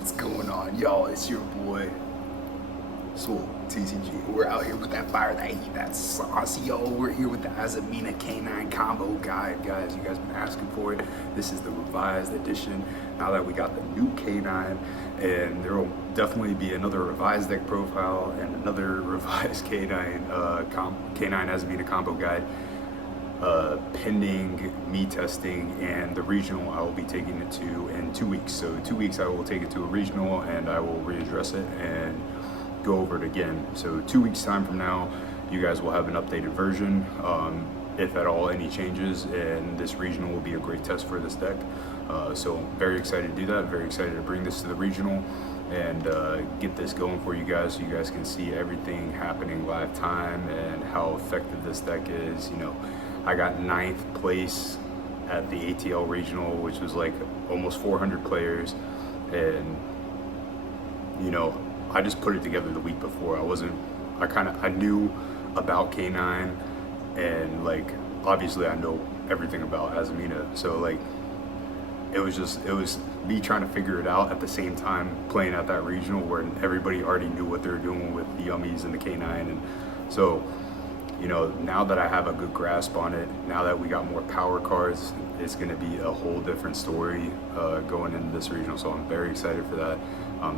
What's going on, y'all? It's your boy Swole TCG. We're out here with that fire, that heat, that sauce, yo. We're here with the Azamina Canine Combo Guide, guys. You guys been asking for it. This is the revised edition. Now that we got the new Canine, and there will definitely be another revised deck profile and another revised Canine Azamina Combo Guide. Pending me testing, and the regional I will be taking it to in 2 weeks. So 2 weeks I will take it to a regional and I will readdress it and go over it again. So 2 weeks time from now, you guys will have an updated version, if at all any changes, and this regional will be a great test for this deck. So very excited to do that, very excited to bring this to the regional and get this going for you guys, so you guys can see everything happening live time and how effective this deck is. You know, I got 9th place at the ATL regional, which was like almost 400 players, and you know, I just put it together the week before. I knew about K9, and like obviously I know everything about Azamina, so like it was me trying to figure it out at the same time playing at that regional where everybody already knew what they were doing with the yummies and the K9. And so, you know, now that I have a good grasp on it, now that we got more power cards, it's going to be a whole different story going into this regional. So I'm very excited for that.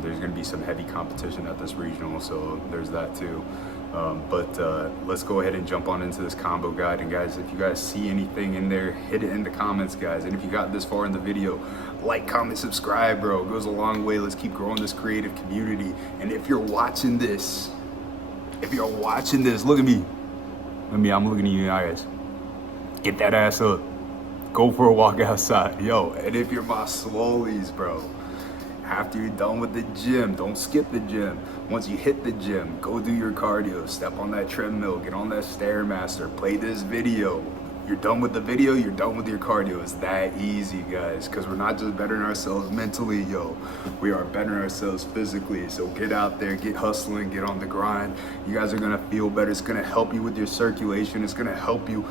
There's going to be some heavy competition at this regional, so there's that too. But let's go ahead and jump on into this combo guide. And guys, if you guys see anything in there, hit it in the comments, guys. And if you got this far in the video, like, comment, subscribe, bro. It goes a long way. Let's keep growing this creative community. And if you're watching this, look at me. I'm looking at you guys. Get that ass up. Go for a walk outside. Yo, and if you're my swolies, bro, after you're done with the gym, don't skip the gym. Once you hit the gym, go do your cardio. Step on that treadmill, get on that Stairmaster, play this video. You're done with the video, you're done with your cardio. It's that easy, guys, because we're not just bettering ourselves mentally, yo. We are bettering ourselves physically. So get out there, get hustling, get on the grind. You guys are gonna feel better. It's gonna help you with your circulation. It's gonna help you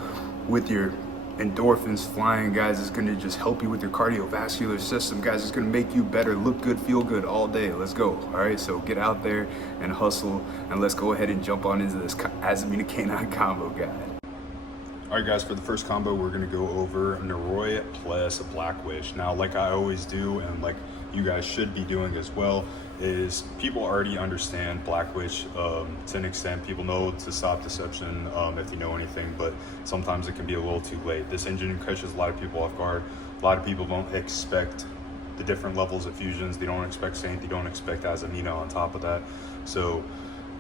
with your endorphins flying, guys. It's gonna just help you with your cardiovascular system, guys. It's gonna make you better, look good, feel good all day. Let's go. All right, so get out there and hustle, and let's go ahead and jump on into this Azamina Canine Combo Guide. All right, guys, for the first combo, we're gonna go over Naroy plus Black Witch. Now, like I always do, and like you guys should be doing as well, is people already understand Black Witch to an extent. People know to stop deception if you know anything, but sometimes it can be a little too late. This engine catches a lot of people off guard. A lot of people don't expect the different levels of fusions. They don't expect Saint, they don't expect Azamina on top of that. So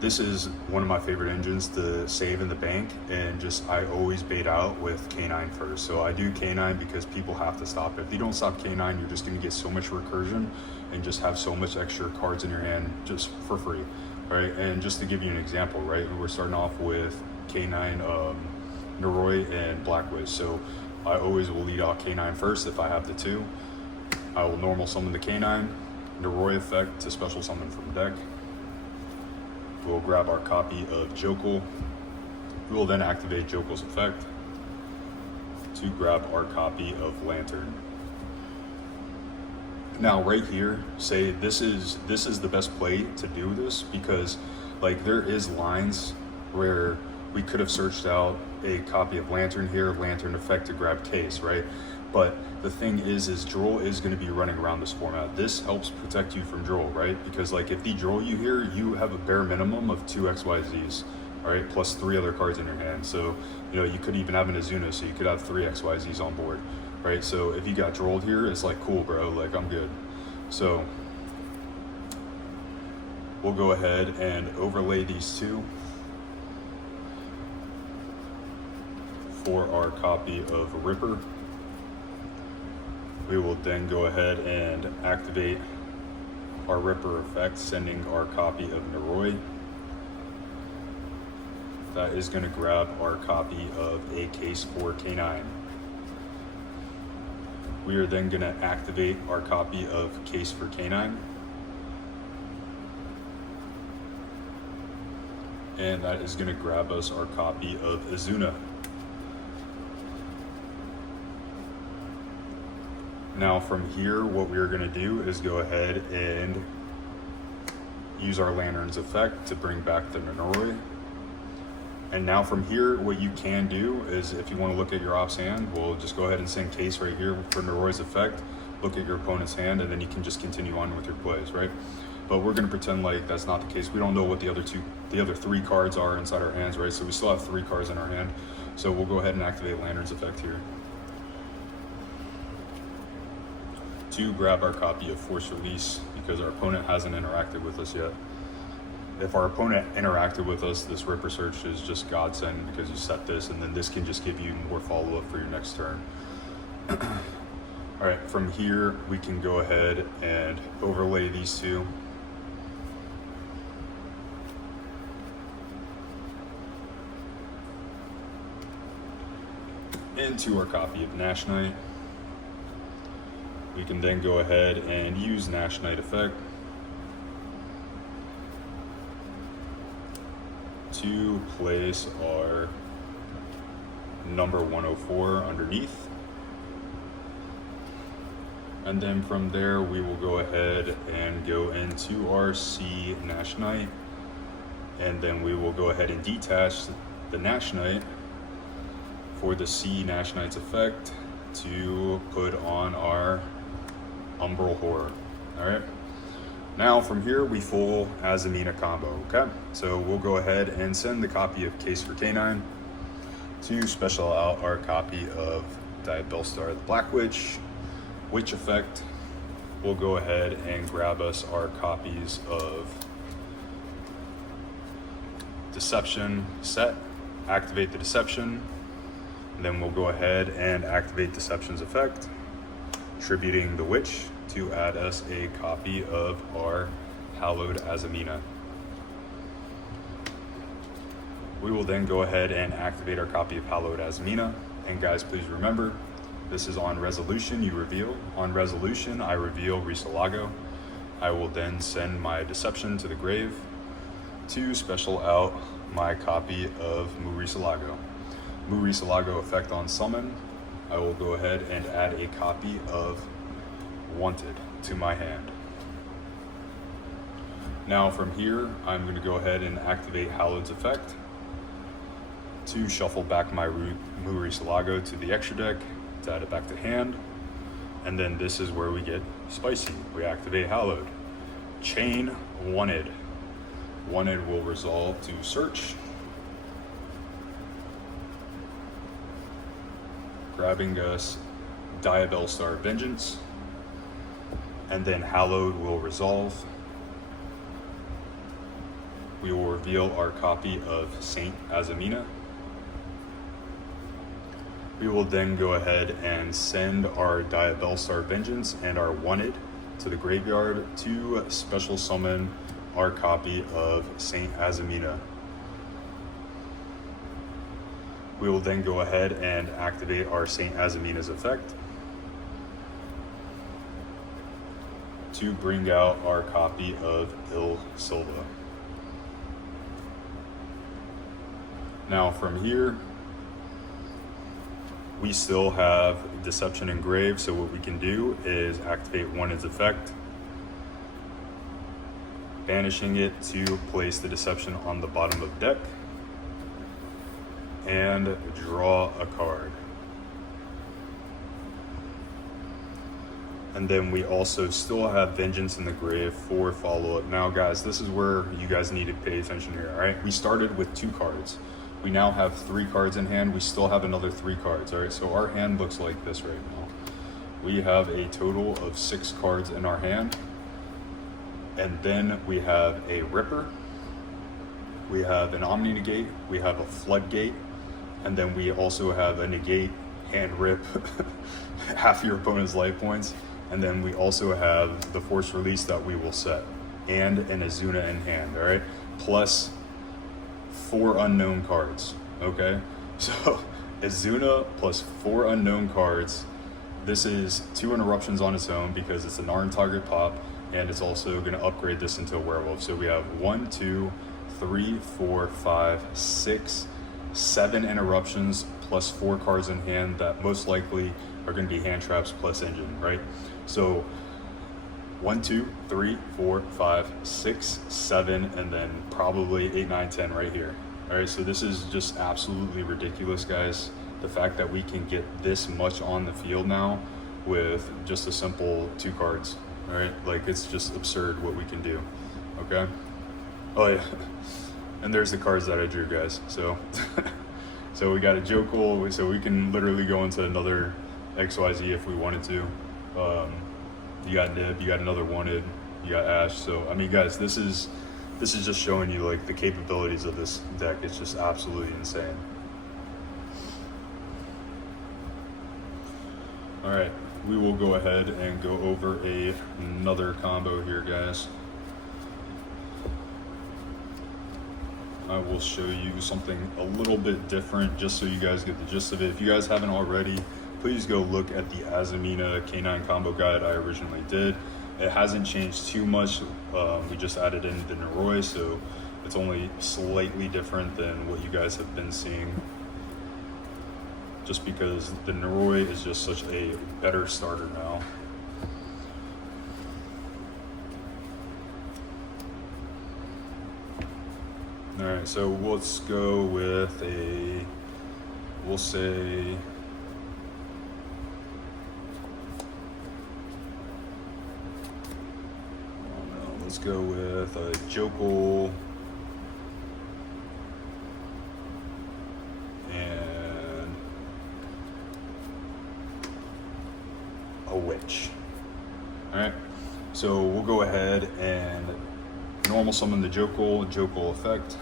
this is one of my favorite engines to save in the bank, and just I always bait out with K9 first. So I do K9 because people have to stop it. If you don't stop K9, you're just gonna get so much recursion and just have so much extra cards in your hand just for free, right? And just to give you an example, right, we're starting off with K9, Naroy and Black Witch. So I always will lead off K9 first if I have the two. I will normal summon the K9, Naroy effect to special summon from the deck. We'll grab our copy of Jokal. We will then activate Jokal's effect to grab our copy of Lantern. Now right here, say this is the best play to do this, because like there is lines where we could have searched out a copy of Lantern here, Lantern effect to grab Case, right? But the thing is Droll is going to be running around this format. This helps protect you from Droll, right? Because like if they Droll you here, you have a bare minimum of 2 XYZs, all right, plus 3 other cards in your hand. So, you know, you could even have an Azuna, so you could have 3 XYZs on board, right? So if you got Drolled here, it's like, cool, bro, like I'm good. So we'll go ahead and overlay these two for our copy of Ripper. We will then go ahead and activate our Ripper effect, sending our copy of Naroy. That is going to grab our copy of a Case for K9. We are then going to activate our copy of Case for K9. And that is going to grab us our copy of Azuna. Now from here, what we're gonna do is go ahead and use our Lantern's effect to bring back the Naroy. And now from here, what you can do is, if you want to look at your op's hand, we'll just go ahead and send case right here for Naroy's effect. Look at your opponent's hand, and then you can just continue on with your plays, right? But we're going to pretend like that's not the case. We don't know what the other three cards are inside our hands, right? So we still have 3 cards in our hand. So we'll go ahead and activate Lantern's effect here to grab our copy of Force Release, because our opponent hasn't interacted with us yet. If our opponent interacted with us, this Ripper Search is just godsend, because you set this, and then this can just give you more follow-up for your next turn. All right, from here, we can go ahead and overlay these two. Into our copy of Nash Knight. We can then go ahead and use Nash Knight effect to place our number 104 underneath. And then from there, we will go ahead and go into our C Nash Knight. And then we will go ahead and detach the Nash Knight for the C Nash Knight's effect to put on our Umbral Horror. All right. Now from here, we full Azamina combo, okay? So we'll go ahead and send the copy of Case for K9 to special out our copy of Jokal and Black Witch. Witch effect, we'll go ahead and grab us our copies of Deception set, activate the Deception, and then we'll go ahead and activate Deception's effect, tributing the Witch to add us a copy of our Hallowed Azamina. We will then go ahead and activate our copy of Hallowed Azamina. And guys, please remember, this is on resolution, you reveal. On resolution, I reveal Risalago. I will then send my Deception to the grave to special out my copy of Risalago. Risalago effect on summon, I will go ahead and add a copy of Wanted to my hand. Now from here, I'm going to go ahead and activate Hallowed's effect to shuffle back my Risalago to the extra deck, to add it back to hand. And then this is where we get spicy. We activate Hallowed. Chain Wanted. Wanted will resolve to search, grabbing us Diabellstar Vengeance, and then Hallowed will resolve. We will reveal our copy of Saint Azamina. We will then go ahead and send our Diabellstar Vengeance and our Wanted to the graveyard to special summon our copy of Saint Azamina. We will then go ahead and activate our Saint Azamina's effect to bring out our copy of Il Silva. Now from here, we still have Deception engraved, so what we can do is activate Wanted's effect, banishing it to place the Deception on the bottom of deck, and draw a card. And then we also still have Vengeance in the grave for follow-up. Now guys, this is where you guys need to pay attention here, all right? We started with 2 cards. We now have 3 cards in hand. We still have another 3 cards, all right? So our hand looks like this right now. We have a total of 6 cards in our hand. And then we have a Ripper. We have an Omni Negate. We have a Floodgate. And then we also have a Negate, Hand Rip, half your opponent's life points. And then we also have the Force Release that we will set, and an Azuna in hand, all right? Plus 4 unknown cards, okay? So Azuna plus 4 unknown cards. This is 2 interruptions on its own because it's a non-target pop, and it's also gonna upgrade this into a werewolf. So we have 1, 2, 3, 4, 5, 6, 7 interruptions plus 4 cards in hand that most likely are going to be hand traps plus engine, right? So 1, 2, 3, 4, 5, 6, 7, and then probably 8, 9, 10 right here. All right, so this is just absolutely ridiculous, guys. The fact that we can get this much on the field now with just a simple 2 cards, all right? Like, it's just absurd what we can do, okay? Oh yeah, and there's the cards that I drew, guys. So, so we got a Jokal, so we can literally go into another XYZ if we wanted to. You got Nib, you got another Wanted, you got Ash. So, I mean, guys, this is just showing you like the capabilities of this deck. It's just absolutely insane. All right, we will go ahead and go over another combo here, guys. I will show you something a little bit different just so you guys get the gist of it. If you guys haven't already, please go look at the Azamina K9 combo guide I originally did. It hasn't changed too much. We just added in the Naroy, so it's only slightly different than what you guys have been seeing. Just because the Naroy is just such a better starter now. All right, so let's go with we'll say, let's go with a Jokal and a Witch. All right, so we'll go ahead and normal summon the Jokal effect.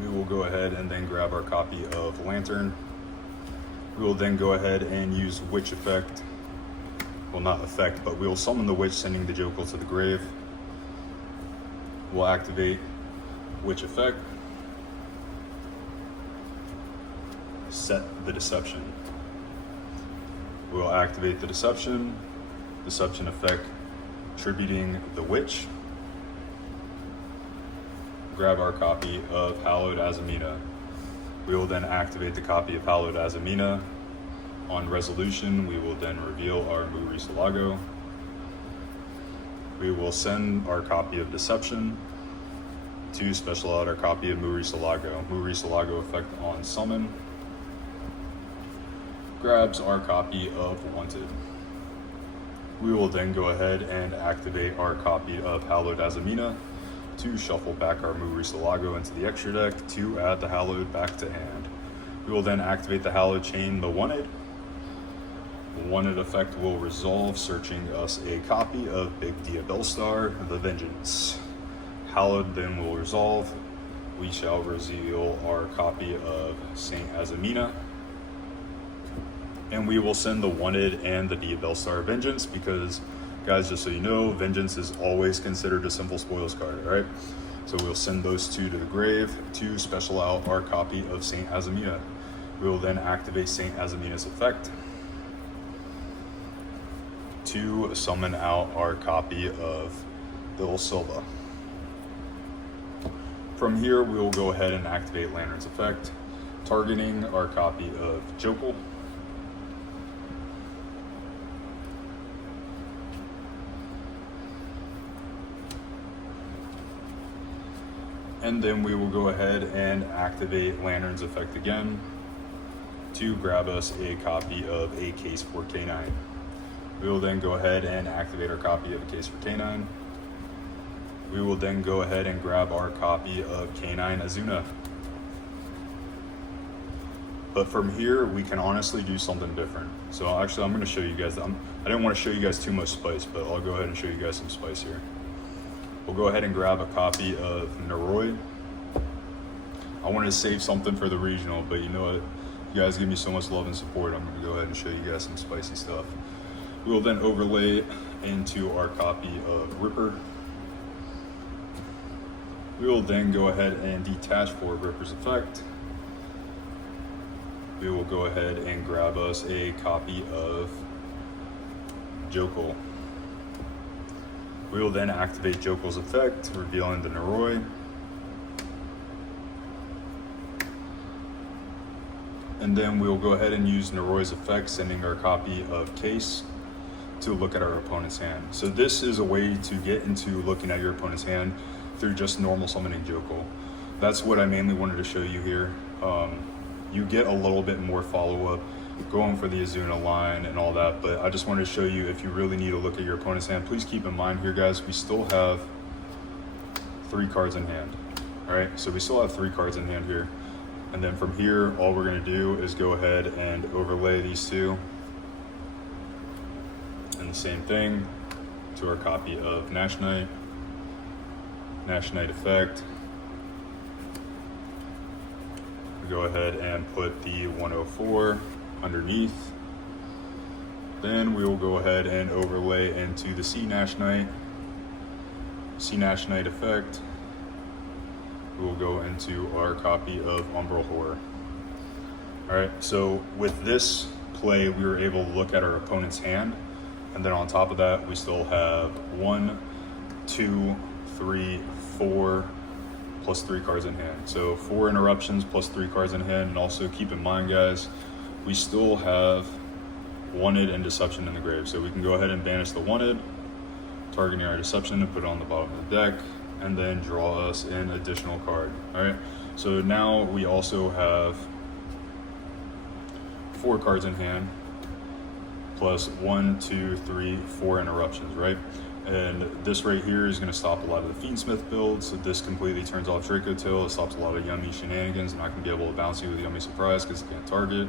We will go ahead and then grab our copy of Lantern. We will then go ahead and use Witch effect. Well, not effect, but we will summon the Witch, sending the Jokal to the grave. We'll activate Witch effect. Set the Deception. We'll activate the Deception effect, tributing the Witch. Grab our copy of Hallowed Azamina. We will then activate the copy of Hallowed Azamina. On resolution, we will then reveal our Murisalago. We will send our copy of Deception to special out our copy of Murisalago. Murisalago effect on summon. Grabs our copy of Wanted. We will then go ahead and activate our copy of Hallowed Azamina to shuffle back our Murisalago into the extra deck to add the Hallowed back to hand. We will then activate the Hallowed, chain the Wanted. The Wanted effect will resolve, searching us a copy of Big Diabellstar, the Vengeance. Hallowed then will resolve. We shall reveal our copy of Saint Azamina. And we will send the Wanted and the Diabellstar Vengeance because, guys, just so you know, Vengeance is always considered a simple spoils card, all right? So we'll send those 2 to the grave to special out our copy of Saint Azamina. We will then activate Saint Azamina's effect to summon out our copy of Bill Silva. From here, we will go ahead and activate Lantern's effect, targeting our copy of Jokal. And then we will go ahead and activate Lantern's effect again to grab us a copy of a case for K9. We will then go ahead and activate our copy of a case for K9. We will then go ahead and grab our copy of K9 Azuna. But from here, we can honestly do something different. So actually, I'm gonna show you guys, I didn't wanna show you guys too much spice, but I'll go ahead and show you guys some spice here. We'll go ahead and grab a copy of Naroy. I wanted to save something for the regional, but you know what? You guys give me so much love and support, I'm gonna go ahead and show you guys some spicy stuff. We will then overlay into our copy of Ripper. We will then go ahead and detach for Ripper's effect. We will go ahead and grab us a copy of Jokal. We will then activate Jokal's effect, revealing the Naroy. And then we'll go ahead and use Naroy's effect, sending our copy of Case to look at our opponent's hand. So this is a way to get into looking at your opponent's hand through just normal summoning Jokal. That's what I mainly wanted to show you here. You get a little bit more follow-up going for the Azamina line and all that, but I just wanted to show you if you really need to look at your opponent's hand. Please keep in mind here, guys, we still have 3 cards in hand. All right, so we still have 3 cards in hand here. And then from here, all we're gonna do is go ahead and overlay these 2. And the same thing to our copy of Nash Knight effect. We go ahead and put the 104 underneath. Then we will go ahead and overlay into the C Nash Knight effect. We will go into our copy of Umbral Horror. All right, so with this play, we were able to look at our opponent's hand. And then on top of that, we still have 1, 2, 3, 4, plus 3 cards in hand. So 4 interruptions plus 3 cards in hand. And also keep in mind, guys, we still have Wanted and Deception in the grave. So we can go ahead and banish the Wanted, targeting our Deception, and put it on the bottom of the deck, and then draw us an additional card. All right, so now we also have 4 cards in hand, plus 1, 2, 3, 4 interruptions, right? And this right here is gonna stop a lot of the Fiendsmith builds. So this completely turns off Draco Tail. It stops a lot of Yummy shenanigans. I'm not gonna be able to bounce you with Yummy Surprise because they can't target.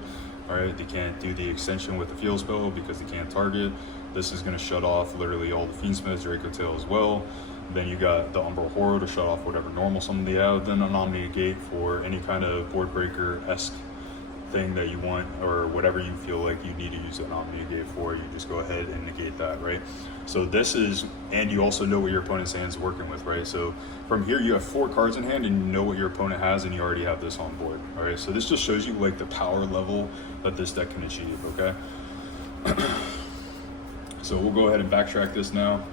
All right, they can't do the extension with the field spell because they can't target. This is gonna shut off literally all the Fiendsmiths, Draco Tail as well. Then you got the Umbral Horror to shut off whatever normal summon they have. Then an Omni Gate for any kind of board breaker-esque thing that you want, or whatever you feel like you need to use an Omni Gate for. You just go ahead and negate that, right? So this is, and you also know what your opponent's hand is working with, right? So from here you have 4 cards in hand and you know what your opponent has, and you already have this on board. All right, so this just shows you like the power level that this deck can achieve. Okay. So we'll go ahead and backtrack this now,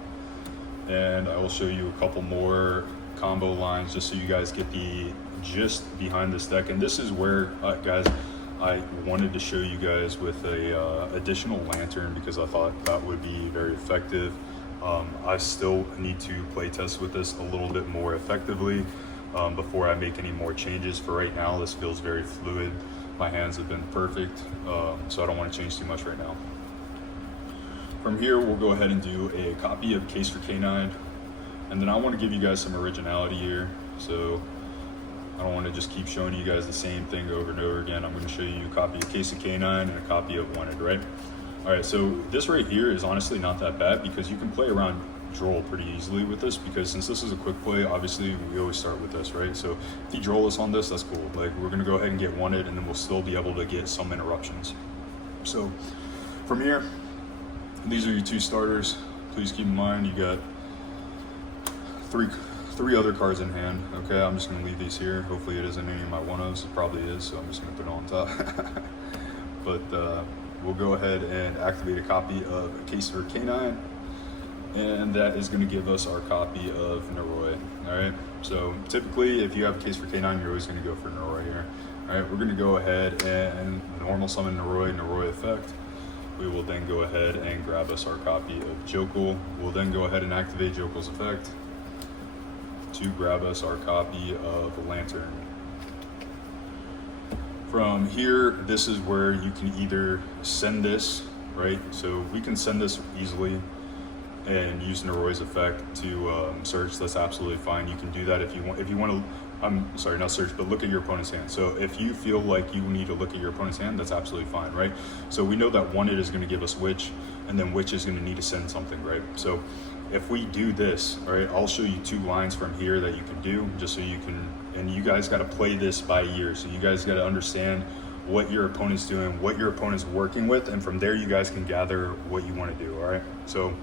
and I will show you a couple more combo lines just so you guys get the gist behind this deck. And this is where, guys, I wanted to show you guys with a additional lantern because I thought that would be very effective. I still need to play test with this a little bit more effectively before I make any more changes. For right now, this feels very fluid. My hands have been perfect, so I don't want to change too much right now. From here, we'll go ahead and do a copy of Case for K9, and then I want to give you guys some originality here. So I don't want to just keep showing you guys the same thing over and over again. I'm going to show you a copy of Case of K9 and a copy of Wanted, right? All right, so this right here is honestly not that bad because you can play around Droll pretty easily with this, because since this is a quick play, obviously we always start with this, right? So if you Droll us on this, that's cool. Like, we're going to go ahead and get Wanted, and then we'll still be able to get some interruptions. So from here, these are your 2 starters. Please keep in mind you got three other cards in hand. Okay, I'm just gonna leave these here. Hopefully it isn't any of my one-ofs. It probably is, so I'm just gonna put it on top. But we'll go ahead and activate a copy of Case for K9, and that is gonna give us our copy of Naroy. All right, so typically if you have a Case for K9, you're always gonna go for Naroy here. All right, we're gonna go ahead and normal summon Naroy effect. We will then go ahead and grab us our copy of Jokal. We'll then go ahead and activate Jokal's effect to grab us our copy of Lantern. From here, this is where you can either send this, right? So we can send this easily and use Naroy's effect to search. That's absolutely fine. You can do that if you want. If you want to, I'm sorry, not search, but look at your opponent's hand. So if you feel like you need to look at your opponent's hand, that's absolutely fine, right? So we know that Wanted is going to give us Witch, and then Witch is going to need to send something, right? So if we do this, all right, I'll show you 2 lines from here that you can do, just so you can, and you guys got to play this by ear. So you guys got to understand what your opponent's doing, what your opponent's working with, and from there you guys can gather what you want to do, all right? So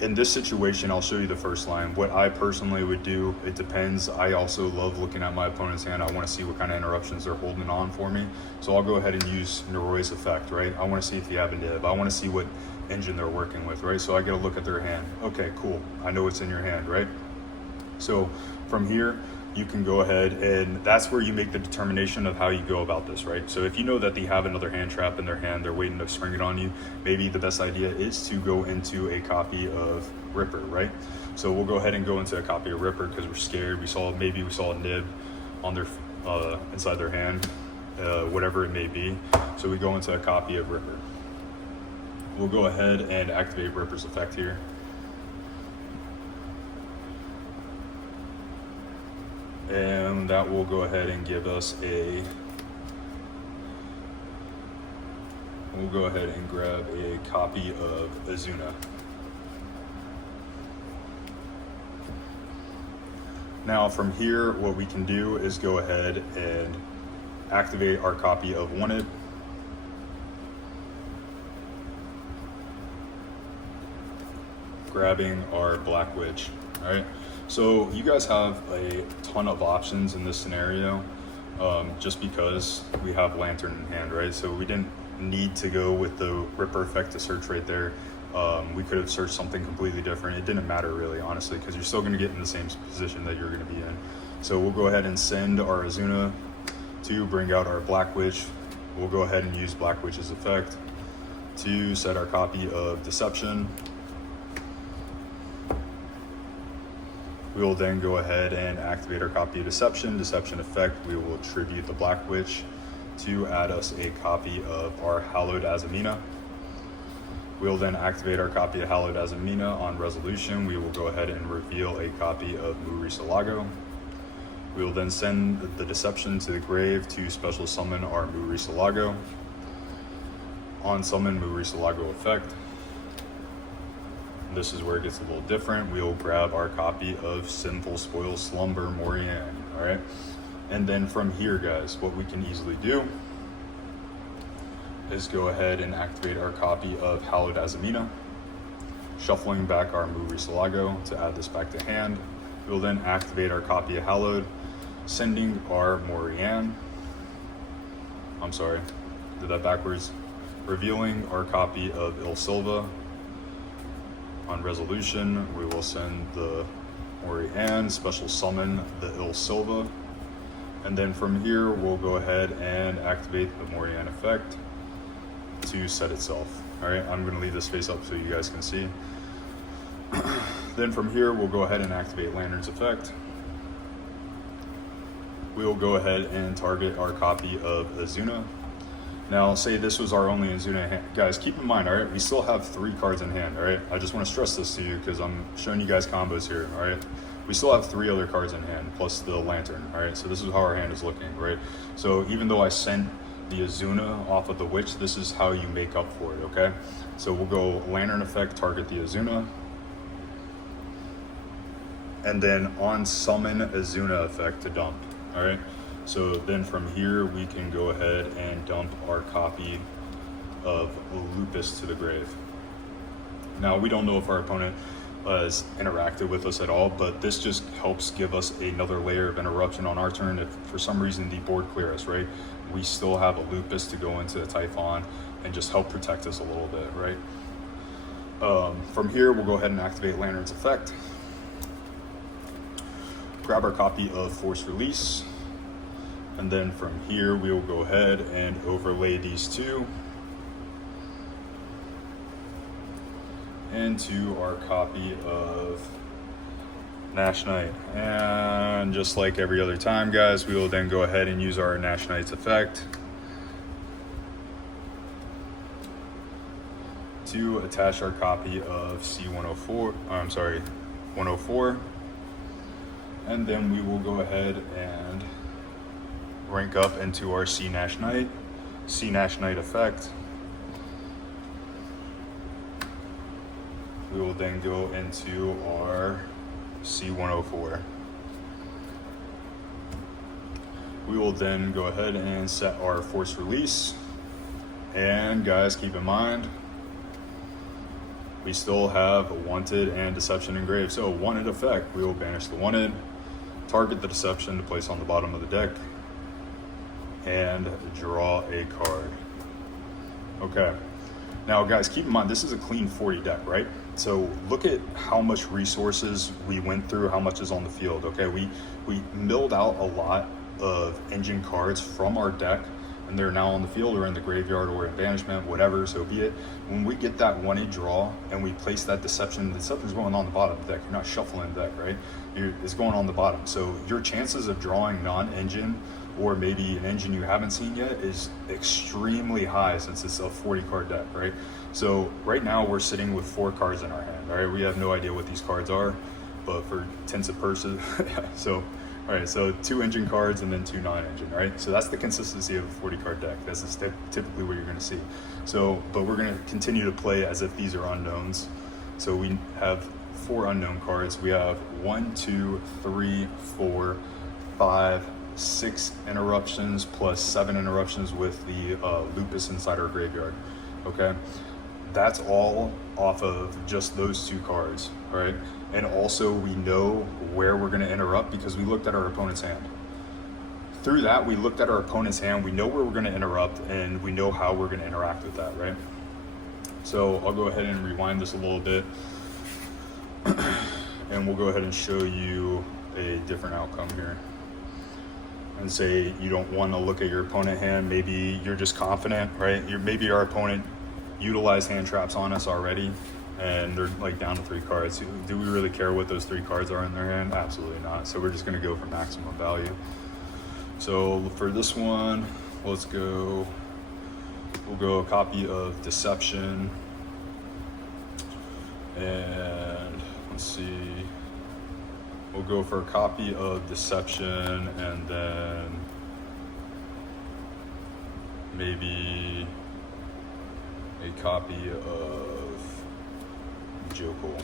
in this situation, I'll show you the first line. What I personally would do, it depends. I also love looking at my opponent's hand. I want to see what kind of interruptions they're holding on for me. So I'll go ahead and use Naroy's effect, right? I want to see if they have a nib. I want to see what engine they're working with, right? So I get a look at their hand. Okay, cool. I know what's in your hand, right? So from here, you can go ahead, and that's where you make the determination of how you go about this, right? So if you know that they have another hand trap in their hand, they're waiting to spring it on you, maybe the best idea is to go into a copy of Ripper, right? So we'll go ahead and go into a copy of Ripper because we're scared. Maybe we saw a nib on their inside their hand, whatever it may be. So we go into a copy of Ripper. We'll go ahead and activate Ripper's effect here. And that will go ahead and give us we'll go ahead and grab a copy of Azamina. Now from here, what we can do is go ahead and activate our copy of Wanted. Grabbing our Black Witch, all right? So you guys have a ton of options in this scenario, just because we have Lantern in hand, right? So we didn't need to go with the Ripper effect to search right there. We could have searched something completely different. It didn't matter really, honestly, because you're still gonna get in the same position that you're gonna be in. So we'll go ahead and send our Azamina to bring out our Black Witch. We'll go ahead and use Black Witch's effect to set our copy of Deception. We will then go ahead and activate our copy of Deception effect. We will attribute the Black Witch to add us a copy of our Hallowed Azamina. We'll then activate our copy of Hallowed Azamina on resolution. We will go ahead and reveal a copy of Murisalago. We will then send the Deception to the grave to special summon our Murisalago. On summon Murisalago effect. This is where it gets a little different. We'll grab our copy of Sinful Spoil Slumber Morian, all right? And then from here, guys, what we can easily do is go ahead and activate our copy of Hallowed Azamina, shuffling back our Murisalago to add this back to hand. We'll then activate our copy of Hallowed, sending our Morian. I'm sorry, did that backwards. Revealing our copy of Il Silva. On resolution, we will send the Morian, special summon the Il Silva. And then from here, we'll go ahead and activate the Morian effect to set itself. All right, I'm gonna leave this face up so you guys can see. Then from here, we'll go ahead and activate Lantern's effect. We'll go ahead and target our copy of Azamina. Now, say this was our only Azamina hand. Guys, keep in mind, all right, we still have 3 cards in hand, all right? I just want to stress this to you because I'm showing you guys combos here, all right? We still have 3 other cards in hand, plus the Lantern, all right? So this is how our hand is looking, right? So even though I sent the Azamina off of the Witch, this is how you make up for it, okay? So we'll go Lantern effect, target the Azamina. And then on summon Azamina effect to dump, all right? So then from here, we can go ahead and dump our copy of Lupus to the grave. Now, we don't know if our opponent has interacted with us at all, but this just helps give us another layer of interruption on our turn. If for some reason the board clear us, right? We still have a Lupus to go into the Typhon and just help protect us a little bit, right? From here, we'll go ahead and activate Lantern's effect. Grab our copy of Force Release. And then from here, we will go ahead and overlay these 2 into our copy of Nash Knight. And just like every other time, guys, we will then go ahead and use our Nash Knight's effect to attach our copy of C104, 104. And then we will go ahead and rank up into our C Nash Knight effect. We will then go into our C104. We will then go ahead and set our Force Release. And guys, keep in mind, we still have Wanted and Deception engraved. So Wanted effect, we will banish the Wanted, target the Deception to place on the bottom of the deck, and draw a card. Okay, Now guys, keep in mind, this is a clean 40 deck, right? So look at how much resources we went through, how much is on the field, okay? We milled out a lot of engine cards from our deck, and they're now on the field or in the graveyard or in banishment, whatever, so be it. When we get that 1-8 draw and we place that deception, the deception's going on the bottom of the deck. You're not shuffling the deck, right? It's going on the bottom. So your chances of drawing non-engine or maybe an engine you haven't seen yet is extremely high since it's a 40 card deck, right? So right now we're sitting with 4 cards in our hand, right? We have no idea what these cards are, but for tens of purses, so all right, so 2 engine cards and then 2 non-engine, right? So that's the consistency of a 40 card deck. That's typically what you're gonna see. So, but we're gonna continue to play as if these are unknowns. So we have 4 unknown cards. We have 1, 2, 3, 4, 5, 6 interruptions plus 7 interruptions with the lupus inside our graveyard, okay? That's all off of just those 2 cards, all right? And also we know where we're gonna interrupt because we looked at our opponent's hand. Through that, we looked at our opponent's hand, we know where we're gonna interrupt, and we know how we're gonna interact with that, right? So I'll go ahead and rewind this a little bit, and we'll go ahead and show you a different outcome here. And say you don't wanna look at your opponent hand, maybe you're just confident, right? Maybe our opponent utilized hand traps on us already, and they're like down to 3 cards. Do we really care what those 3 cards are in their hand? Absolutely not. So we're just gonna go for maximum value. So for this one, we'll go a copy of Deception, and let's see, we'll go for a copy of Deception, and then maybe a copy of Jokal.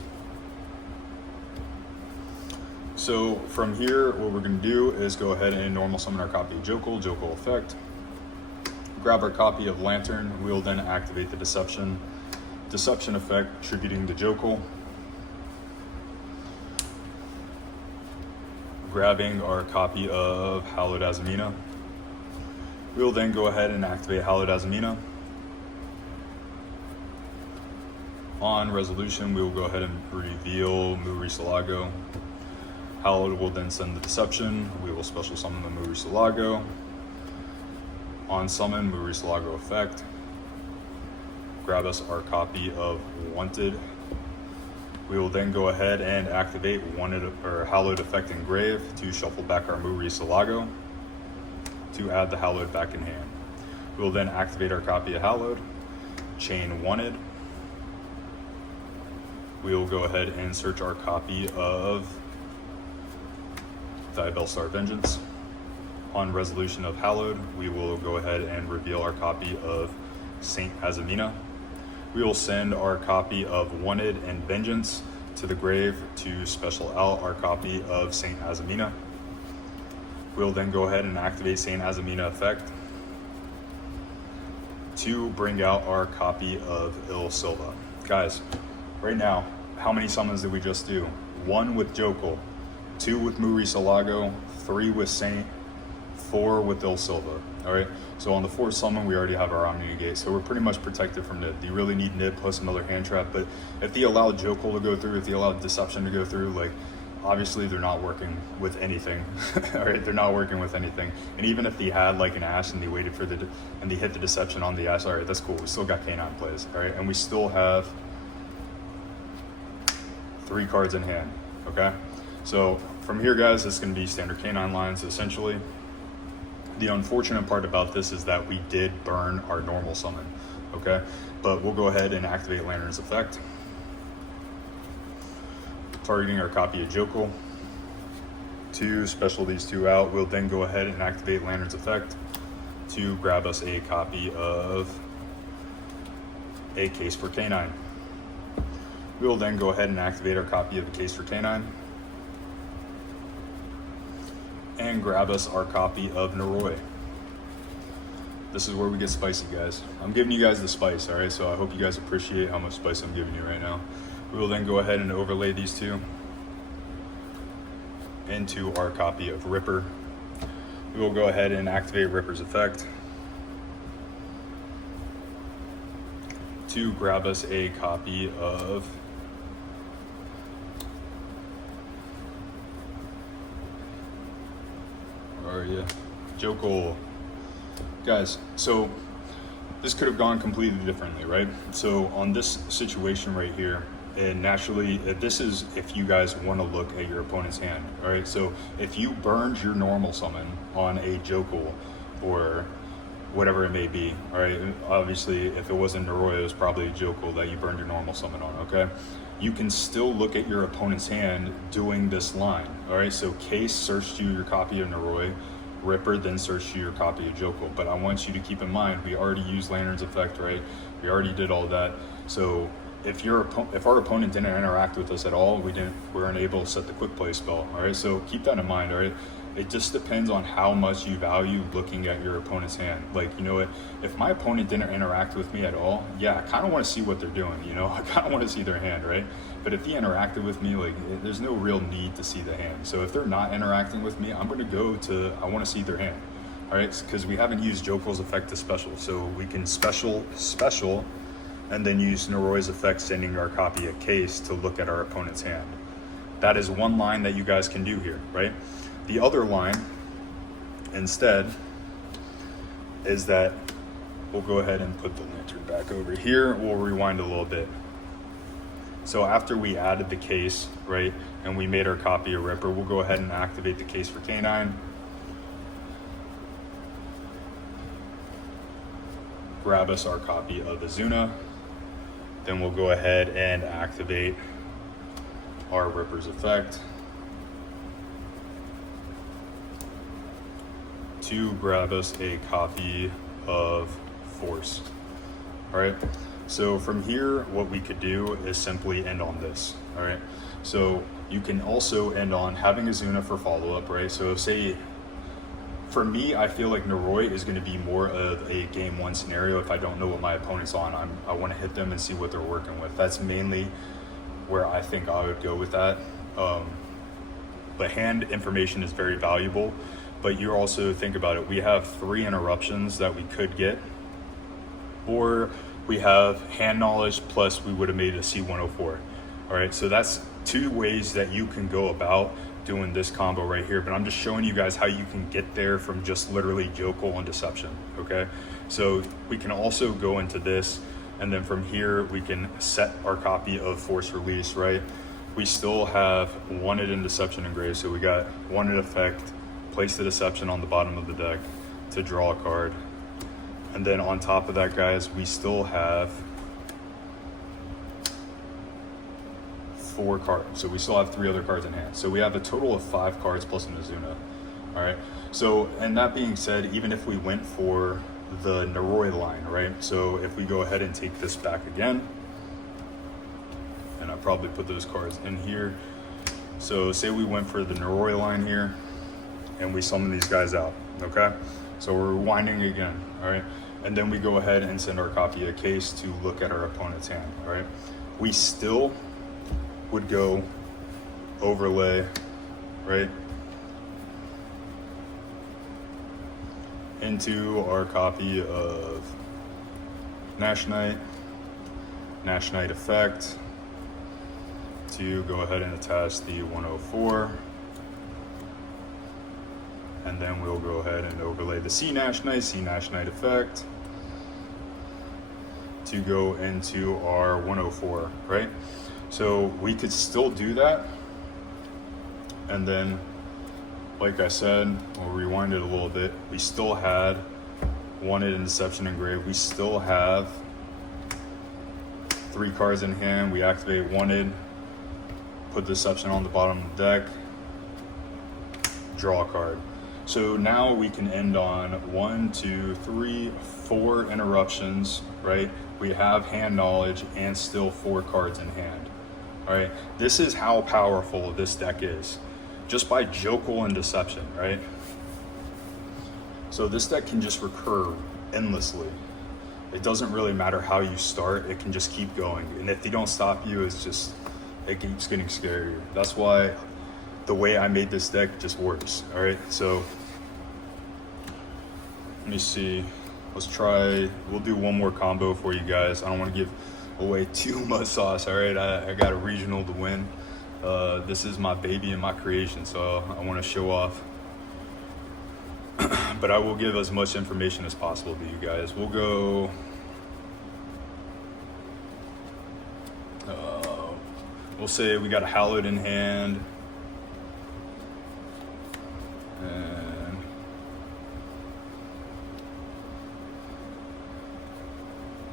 So from here, what we're going to do is go ahead and normal summon our copy of Jokal effect. Grab our copy of Lantern. We'll then activate the Deception effect, attributing to Jokal. Grabbing our copy of Hallowed Azamina. We'll then go ahead and activate Hallowed Azamina. On resolution, we will go ahead and reveal Murisalago. Hallowed will then send the Deception. We will special summon the Murisalago. On summon, Murisalago effect. Grab us our copy of Wanted. We will then go ahead and activate Hallowed effect in grave to shuffle back our Murisalago to add the Hallowed back in hand. We will then activate our copy of Hallowed, chain Wanted. We will go ahead and search our copy of Diabellstar Vengeance. On resolution of Hallowed, we will go ahead and reveal our copy of Saint Azamina. We will send our copy of Wanted and Vengeance to the grave to special out our copy of Saint Azamina. We'll then go ahead and activate Saint Azamina effect to bring out our copy of Il Silva. Guys, right now, how many summons did we just do? 1 with Jokal, 2 with Murisalago, 3 with Saint, 4 with Il Silva. All right, so on the 4th summon, we already have our Omni Negate, so we're pretty much protected from Nib. You really need Nib plus another hand trap, but if they allow Jokal to go through, if they allow Deception to go through, like, obviously they're not working with anything. All right, they're not working with anything. And even if they had like an Ash and they waited for and they hit the Deception on the Ash, all right, that's cool. We still got Canine plays, all right? And we still have 3 cards in hand, okay? So from here, guys, it's gonna be standard Canine lines, essentially. The unfortunate part about this is that we did burn our normal summon, okay? But we'll go ahead and activate Lantern's effect. Targeting our copy of Jokal. 2, special these 2 out. We'll then go ahead and activate Lantern's effect to grab us a copy of A Case for Canine. We will then go ahead and activate our copy of A Case for Canine and grab us our copy of Naroy. This is where we get spicy, guys. I'm giving you guys the spice, all right? So I hope you guys appreciate how much spice I'm giving you right now. We will then go ahead and overlay these 2 into our copy of Ripper. We will go ahead and activate Ripper's effect to grab us a copy of Jokal. Guys, so this could have gone completely differently, right? So on this situation right here, and naturally, this is if you guys want to look at your opponent's hand, all right? So if you burned your normal summon on a Jokal or whatever it may be, all right? Obviously, if it wasn't Naroy, it was probably a Jokal that you burned your normal summon on, okay? You can still look at your opponent's hand doing this line, all right? So Case searched you your copy of Naroy, Ripper then searched you your copy of Jokal. But I want you to keep in mind, we already used Lantern's effect, right? We already did all that. So if our opponent didn't interact with us at all, we weren't able to set the quick play spell, all right? So keep that in mind, all right? It just depends on how much you value looking at your opponent's hand. Like, you know what, if my opponent didn't interact with me at all, yeah, I kind of want to see what they're doing, you know? I kind of want to see their hand, right? But if they interacted with me, like, there's no real need to see the hand. So if they're not interacting with me, I'm going to go to, I want to see their hand, all right? Because we haven't used Jokal's effect to special. So we can special, and then use Naroy's effect, sending our copy of Case to look at our opponent's hand. That is one line that you guys can do here, right? The other line, instead, is that we'll go ahead and put the lantern back over here. We'll rewind a little bit. So after we added the Case, right, and we made our copy of Ripper, we'll go ahead and activate the Case for K9. Grab us our copy of Azuna. Then we'll go ahead and activate our Ripper's effect to grab us a copy of Force. All right, so from here, what we could do is simply end on this, all right? So you can also end on having Azuna for follow-up, right? So say, for me, I feel like Naroy is going to be more of a game one scenario. If I don't know what my opponent's on, I want to hit them and see what they're working with. That's mainly where I think I would go with that. But hand information is very valuable. But you also think about it, we have 3 interruptions that we could get, or we have hand knowledge plus we would have made a C104. All right, so that's 2 ways that you can go about doing this combo right here. But I'm just showing you guys how you can get there from just literally Jokal and Deception, okay? So we can also go into this, and then from here we can set our copy of Force Release, right? We still have Wanted and Deception engraved, so we got Wanted effect, place the Deception on the bottom of the deck to draw a card. And then on top of that, guys, we still have 4 cards. So we still have 3 other cards in hand. So we have a total of 5 cards plus an Azuna. All right. So, and that being said, even if we went for the Naroy line, right? So if we go ahead and take this back again, and I probably put those cards in here. So say we went for the Naroy line here, and we summon these guys out, okay? So we're rewinding again, all right? And then we go ahead and send our copy of Case to look at our opponent's hand, all right? We still would go overlay, right, into our copy of Nash Knight effect to go ahead and attach the 104. And then we'll go ahead and overlay the C Nash Knight effect to go into our 104, right? So we could still do that. And then, like I said, we'll rewind it a little bit. We still had Wanted and Deception engraved. We still have 3 cards in hand. We activate Wanted, put Deception on the bottom of the deck, draw a card. So now we can end on 1, 2, 3, 4 interruptions, right? We have hand knowledge and still 4 cards in hand, all right? This is how powerful this deck is, just by Jokal and Deception, right? So this deck can just recur endlessly. It doesn't really matter how you start, it can just keep going. And if they don't stop you, it keeps getting scarier. That's why the way I made this deck just works, all right? So let me see. Let's try, we'll do one more combo for you guys. I don't want to give away too much sauce, all right? I got a regional to win. This is my baby and my creation, so I want to show off. But I will give as much information as possible to you guys. We'll go, we'll say we got a hallowed in hand. And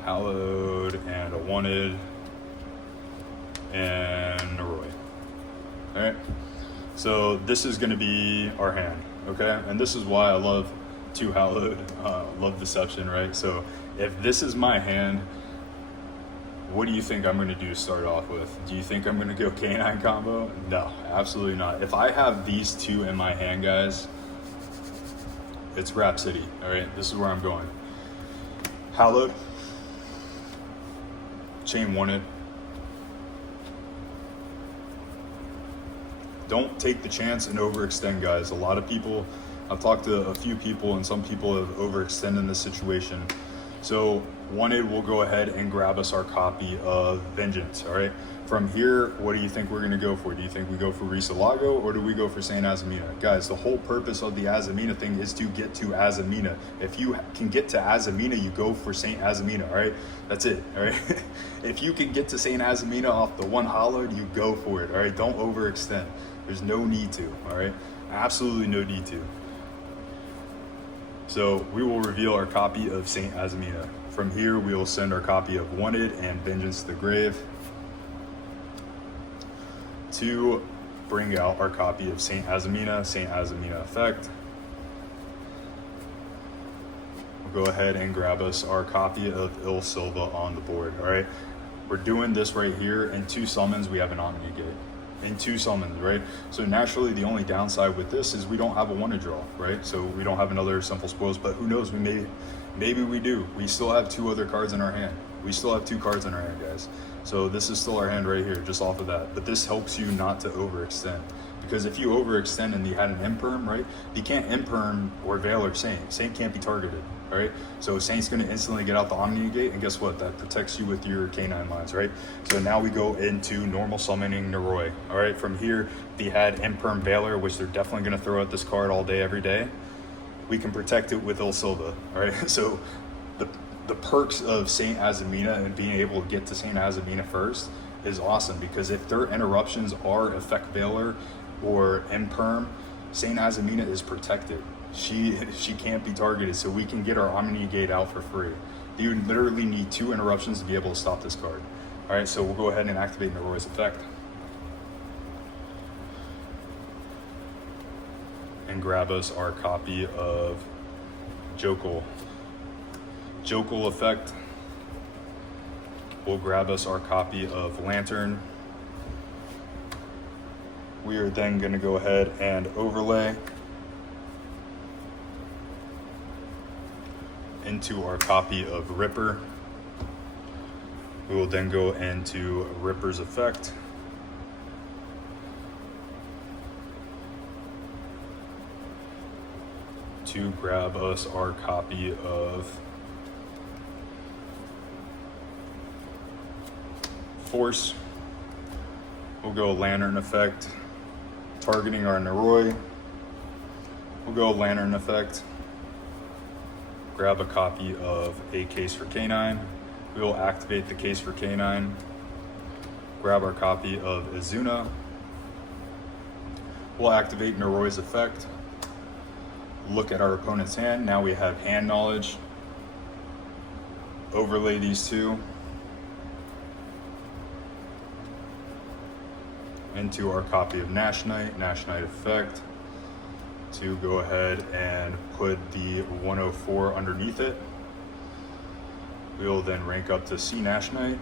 hallowed and a wanted and Naroy. All right, so this is going to be our hand, okay? And this is why I love two hallowed, love deception, right? So if this is my hand, what do you think I'm going to do to start off with? Do you think I'm going to go canine combo? No, absolutely not. If I have these two in my hand, guys, it's Rhapsody, all right? This is where I'm going. Hallowed, chain wanted. Don't take the chance and overextend, guys. A lot of people, I've talked to a few people, and some people have overextended in this situation. So wanted, we'll go ahead and grab us our copy of Vengeance, all right? From here, what do you think we're gonna go for? Do you think we go for Risalago, or do we go for St. Azamina? Guys, the whole purpose of the Azamina thing is to get to Azamina. If you can get to Azamina, you go for St. Azamina, all right? That's it, all right? If you can get to St. Azamina off the one hollowed, you go for it, all right? Don't overextend. There's no need to, all right? Absolutely no need to. So we will reveal our copy of St. Azamina. From here, we will send our copy of Wanted and Vengeance to the grave to bring out our copy of St. Azamina effect. We'll go ahead and grab us our copy of Il Silva on the board, all right? We're doing this right here. In 2 summons, we have an Omni Gate. In 2 summons, right? So naturally, the only downside with this is we don't have a one to draw, right? So we don't have another Simple Spoils, but who knows, maybe we do. We still have 2 other cards in our hand. We still have 2 cards in our hand, guys. So this is still our hand right here, just off of that. But this helps you not to overextend. Because if you overextend and you had an Imperm, right? You can't Imperm or Veil or Saint. Saint can't be targeted, right? So Saint's gonna instantly get out the Omni Gate, and guess what? That protects you with your canine lines, right? So now we go into normal summoning Naroy, all right? From here, if you had Imperm Veiler, which they're definitely gonna throw at this card all day, every day, we can protect it with Il Silva, all right? So the perks of St. Azamina and being able to get to St. Azamina first is awesome, because if their interruptions are Effect Veiler or Imperm, St. Azamina is protected. She can't be targeted, so we can get our Omni Gate out for free. You literally need 2 interruptions to be able to stop this card. All right, so we'll go ahead and activate Naroy's effect. And grab us our copy of Jokal. Jokal effect. We'll grab us our copy of Lantern. We are then going to go ahead and overlay into our copy of Ripper. We will then go into Ripper's effect. To grab us our copy of Force. We'll go Lantern effect, targeting our Naroy. We'll go Lantern effect, grab a copy of a Case for Canine. We will activate the Case for Canine, grab our copy of Azuna. We'll activate Naroy's effect, look at our opponent's hand. Now we have hand knowledge. Overlay these 2 into our copy of Nash Knight effect, to go ahead and put the 104 underneath it. We will then rank up to C Nash Knight.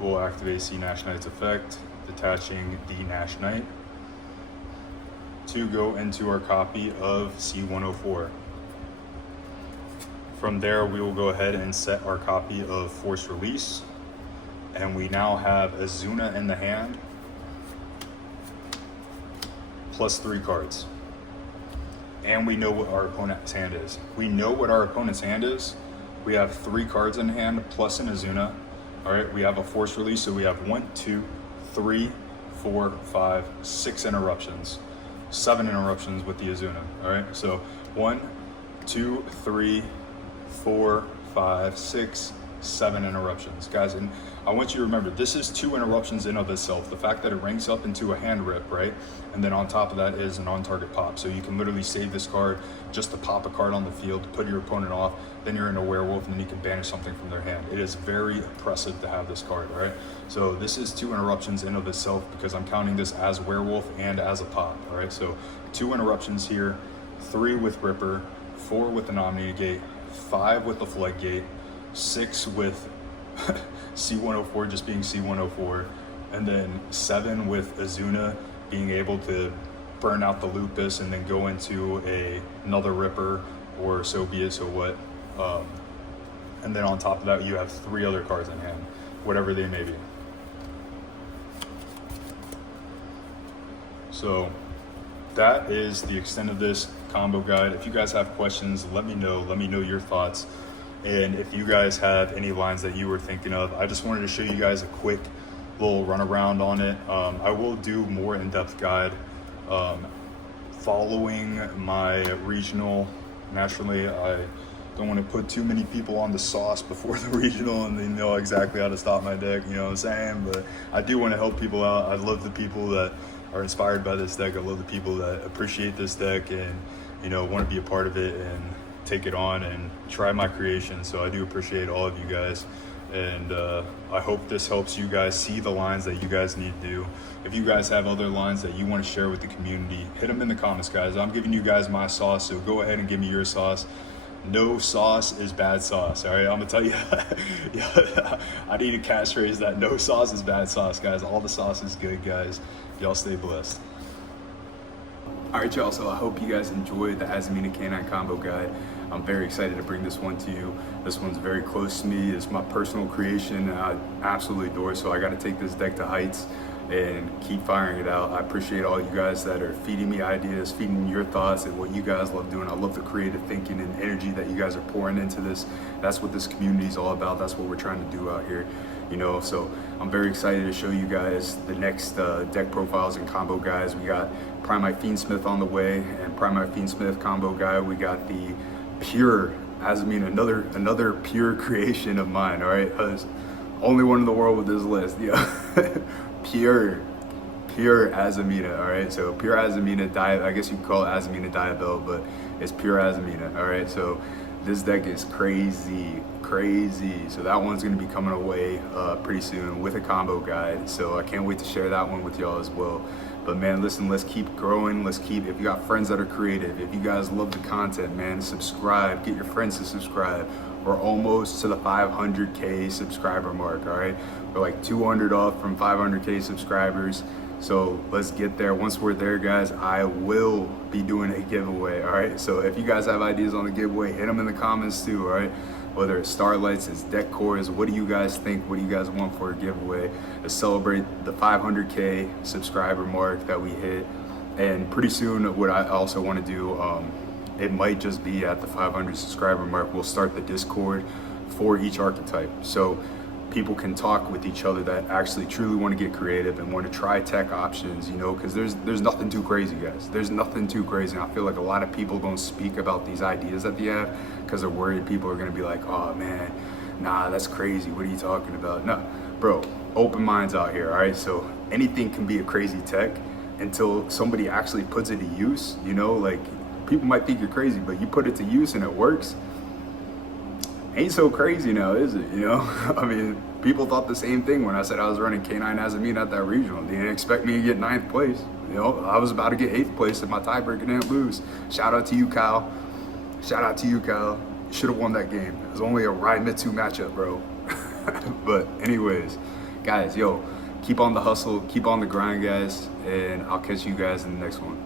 We'll activate C Nash Knight's effect, detaching the Nash Knight, to go into our copy of C104. From there, we will go ahead and set our copy of Force Release. And we now have Azuna in the hand, plus 3 cards. and we know what our opponent's hand is. We know what our opponent's hand is. We have 3 cards in hand plus an Azuna. All right, we have a force release, so we have 1, 2, 3, 4, 5, 6 interruptions, 7 interruptions with the Azuna. All right, so 1, 2, 3, 4, 5, 6, 7 interruptions, guys. And I want you to remember, this is 2 interruptions in of itself. The fact that it ranks up into a hand rip, right? And then on top of that is an on-target pop. So you can literally save this card just to pop a card on the field, put your opponent off, then you're in a werewolf, and then you can banish something from their hand. It is very oppressive to have this card, all right? So this is 2 interruptions in of itself because I'm counting this as werewolf and as a pop, all right? So 2 interruptions here, 3 with Ripper, 4 with the Omni Gate, 5 with the Floodgate, 6 with C104 just being C104, and then 7 with Azuna being able to burn out the Lupus and then go into another Ripper, or so be it, so what. And then on top of that, you have 3 other cards in hand, whatever they may be. So that is the extent of this combo guide. If you guys have questions, let me know your thoughts. And if you guys have any lines that you were thinking of, I just wanted to show you guys a quick little runaround on it. I will do more in-depth guide following my regional. Naturally, I don't want to put too many people on the sauce before the regional and they know exactly how to stop my deck, you know what I'm saying? But I do want to help people out. I love the people that are inspired by this deck. I love the people that appreciate this deck and, you know, want to be a part of it and take it on and try my creation. So I do appreciate all of you guys, and I hope this helps you guys see the lines that you guys need to do. If you guys have other lines that you want to share with the community, hit them in the comments, guys. I'm giving you guys my sauce, so go ahead and give me your sauce. No sauce is bad sauce, all right? I'm gonna tell you, I need to catchphrase that. No sauce is bad sauce, guys. All the sauce is good, guys. Y'all stay blessed. All right, y'all, so I hope you guys enjoyed the Azamina Canine Combo Guide. I'm very excited to bring this one to you. This one's very close to me. It's my personal creation. I absolutely adore it, so I got to take this deck to heights and keep firing it out. I appreciate all you guys that are feeding me ideas, feeding your thoughts and what you guys love doing. I love the creative thinking and energy that you guys are pouring into this. That's what this community is all about. That's what we're trying to do out here, you know. So I'm very excited to show you guys the next deck profiles and combo guides. We got Primite Fiendsmith on the way, and Primite Fiendsmith combo guide. We got the pure Azamina, another pure creation of mine. All right, only one in the world with this list. Yeah, pure Azamina. All right, so pure Azamina I guess you could call it Azamina Diabell, but it's pure Azamina. All right, so this deck is crazy. So that one's gonna be coming away pretty soon with a combo guide. So I can't wait to share that one with y'all as well. But man, listen, let's keep growing. If you got friends that are creative, if you guys love the content, man, subscribe, get your friends to subscribe. We're almost to the 500K subscriber mark, all right? We're like 200 off from 500K subscribers. So let's get there. Once we're there, guys, I will be doing a giveaway, all right? So if you guys have ideas on the giveaway, hit them in the comments too, all right? Whether it's Starlights, it's deck cores, what do you guys think? What do you guys want for a giveaway to celebrate the 500K subscriber mark that we hit? And pretty soon, what I also want to do, it might just be at the 500 subscriber mark, we'll start the Discord for each archetype. So people can talk with each other that actually truly want to get creative and want to try tech options, you know, because there's nothing too crazy, guys. There's nothing too crazy. And I feel like a lot of people don't speak about these ideas that they have because they're worried people are going to be like, oh man, nah, that's crazy. What are you talking about? No, bro, open minds out here, all right? So anything can be a crazy tech until somebody actually puts it to use, you know, like people might think you're crazy, but you put it to use and it works. Ain't so crazy now, is it? You know, I mean, people thought the same thing when I said I was running K9 Azamina at that regional. They didn't expect me to get 9th place. You know, I was about to get 8th place and my tiebreaker didn't lose. Shout out to you, Kyle. You should have won that game. It was only a Raimitsu matchup, bro. But anyways, guys, yo, keep on the hustle, keep on the grind, guys, and I'll catch you guys in the next one.